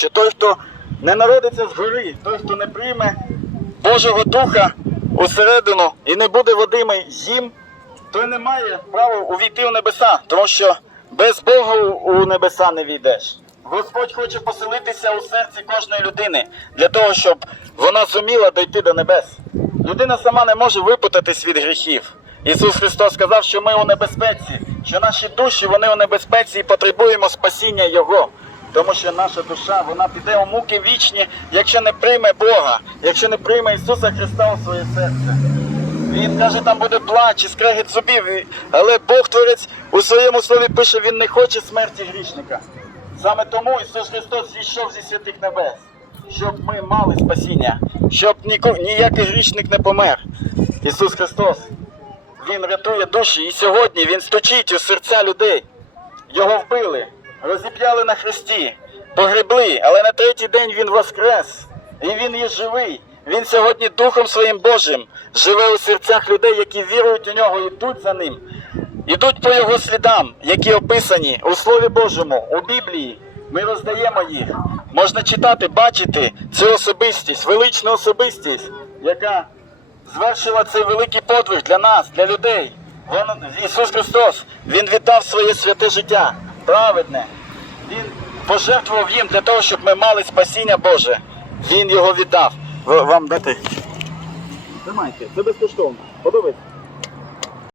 що той, хто не народиться згори, той, хто не прийме Божого Духа усередину і не буде водими їм, той не має права увійти у небеса, тому що без Бога у небеса не війдеш. Господь хоче поселитися у серці кожної людини для того, щоб вона зуміла дойти до небес. Людина сама не може випутатись від гріхів. Ісус Христос сказав, що ми у небезпеці, що наші душі вони у небезпеці і потребуємо спасіння Його. Тому що наша душа вона піде у муки вічні, якщо не прийме Бога, якщо не прийме Ісуса Христа у своє серце. Він каже, там буде плач і скрегіт зубів, але Бог Творець у своєму слові пише, він не хоче смерті грішника. Саме тому Ісус Христос зійшов зі святих небес, щоб ми мали спасіння, щоб ніякий грішник не помер. Ісус Христос, Він рятує душі, і сьогодні Він стучить у серця людей. Його вбили, розіп'яли на хресті, погребли, але на третій день він воскрес. І він є живий. Він сьогодні Духом Своїм Божим живе у серцях людей, які вірують у нього, йдуть за ним, ідуть по його слідам, які описані у Слові Божому, у Біблії. Ми роздаємо їх. Можна читати, бачити цю особистість, величну особистість, яка звершила цей великий подвиг для нас, для людей. Вон, Ісус Христос, Він віддав своє святе життя, праведне. Він пожертвував їм для того, щоб ми мали спасіння Боже. Він його віддав. Вам дати? Тримайте, це безкоштовно. Подобається?